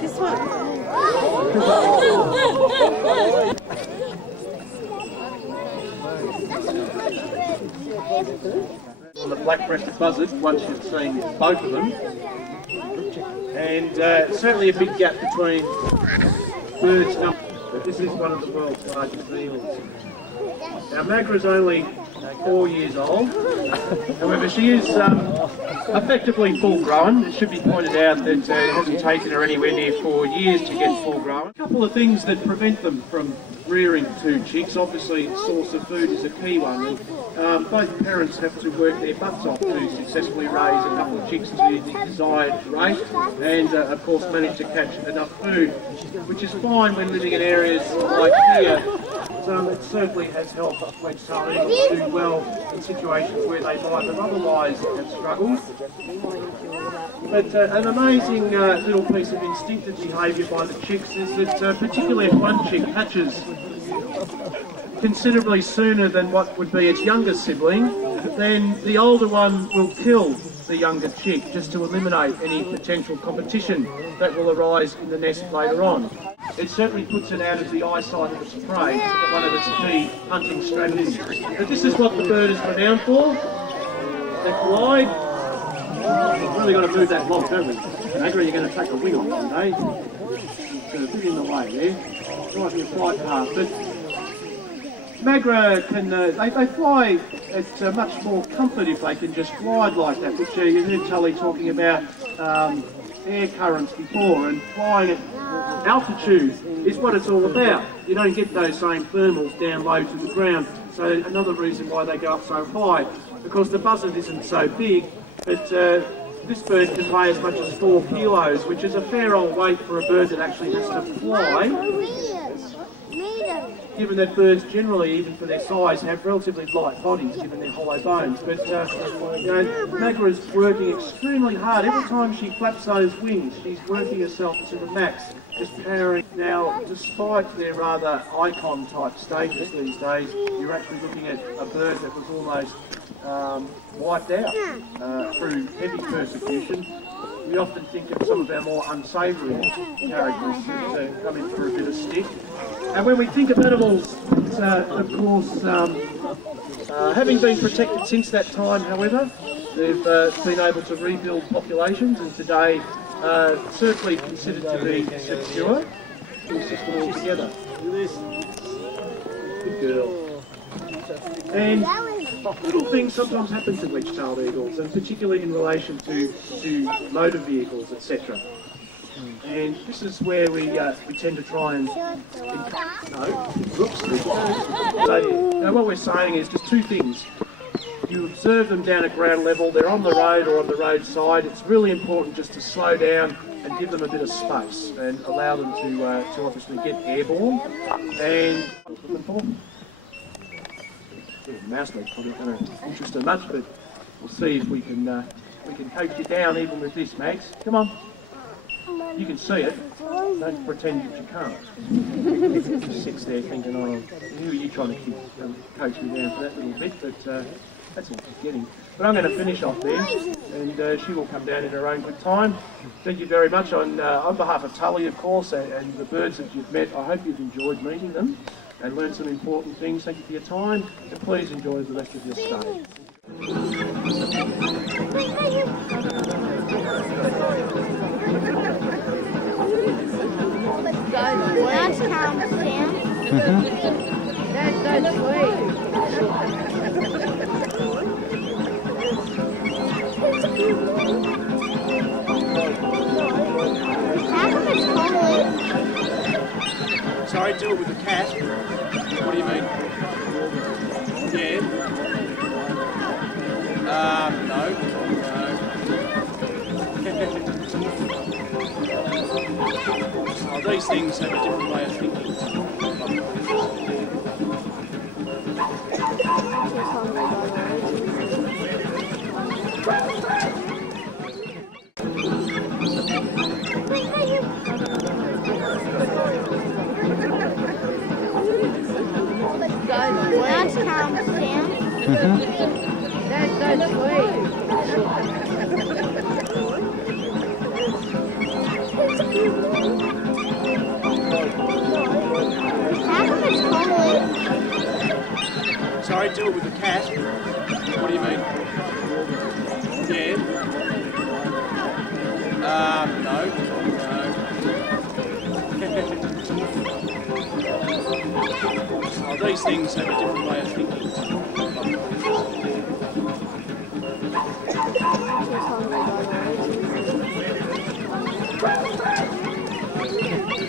This one. On the black-breasted buzzard, once you've seen both of them, and certainly a big gap between birds and but this is one of the world's largest eagles. Now Magra's only 4 years old, however she is effectively full grown. It should be pointed out that it hasn't taken her anywhere near 4 years to get full grown. A couple of things that prevent them from rearing two chicks. Obviously source of food is a key one. And, both parents have to work their butts off to successfully raise a couple of chicks to the desired rate and of course manage to catch enough food, which is fine when living in areas like here. It certainly has helped wedge-tailed eagles do well in situations where they might have otherwise have struggled. But an amazing little piece of instinctive behaviour by the chicks is that particularly if one chick hatches considerably sooner than what would be its younger sibling, then the older one will kill the younger chick just to eliminate any potential competition that will arise in the nest later on. It certainly puts it out of the eyesight of its prey, one of its key hunting strategies. But this is what the bird is renowned for. They glide. We've really got to move that log, don't we? Magra, you're going to take a wing off one day. It's a bit in the way there. Driving a flight path. But Magra can, they fly at much more comfort if they can just glide like that, which you heard Tully talking about air currents before, and flying at altitude is what it's all about. You don't get those same thermals down low to the ground, so another reason why they go up so high. Because the buzzard isn't so big, but this bird can weigh as much as 4 kilos, which is a fair old weight for a bird that actually has to fly. Given that birds generally, even for their size, have relatively light bodies, given their hollow bones. But you know, Magra is working extremely hard. Every time she flaps those wings, she's working herself to the max, just powering. Now, despite their rather icon-type status these days, you're actually looking at a bird that was almost wiped out through heavy persecution. We often think of some of our more unsavoury characters that come in for a bit of stick. And when we think of animals, of course, having been protected since that time, however, they've been able to rebuild populations, and today certainly considered to be secure. We'll system all together. Good girl. And little things sometimes happen to wedge-tailed eagles, and particularly in relation to motor vehicles, etc. And this is where we tend to try and... So what we're saying is just two things. You observe them down at ground level, they're on the road or on the roadside. It's really important just to slow down and give them a bit of space and allow them to obviously get airborne. And mouse legs probably don't interest her much, but we'll see if we can coach you down even with this, Max. Come on. You can see it. Don't pretend that you can't. Just sits there thinking, oh, who are you trying to coach me down for that little bit? But that's all she's getting. But I'm going to finish off there, and she will come down in her own good time. Thank you very much on behalf of Tully, of course, and the birds that you've met. I hope you've enjoyed meeting them and learned some important things. Thank you for your time, and please enjoy the rest of your stay. That's Tom's That's sweet. Sorry, do it with a cat. What do you mean? Yeah. No. Oh, these things have a different way of thinking. That's Tom's That's sweet. Sorry, do it with a cat. What do you mean? Yeah. No. Oh, these things have a different way of thinking.